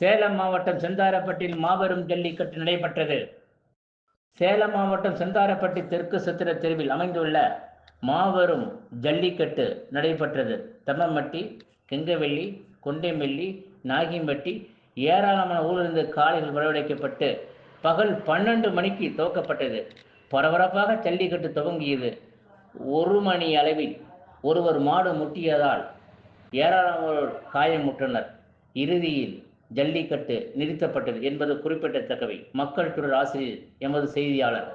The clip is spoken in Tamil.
சேலம் மாவட்டம் செந்தாரப்பட்டில் மாபெரும் ஜல்லிக்கட்டு நடைபெற்றது. சேலம் மாவட்டம் செந்தாரப்பட்டி தெற்கு சித்திர தெருவில் அமைந்துள்ள மாபெரும் ஜல்லிக்கட்டு நடைபெற்றது. தம்மம்பட்டி, கெங்கவெள்ளி, கொண்டைமெல்லி, நாகிம்பட்டி ஏராளமான ஊரிலிருந்து காளைகள் வரவழைக்கப்பட்டு பகல் 12 மணிக்கு துவக்கப்பட்டது. பரபரப்பாக ஜல்லிக்கட்டு துவங்கியது. 1 மணி அளவில் ஒருவர் மாடு முட்டியதால் ஏராளமானோர் காயமுற்றனர். இறுதியில் ஜல்லிக்கட்டு நிறுத்தப்பட்டது என்பது குறிப்பிடத்தக்கவை. மக்கள் குரல் ஆசிரியர் எமது செய்தியாளர்.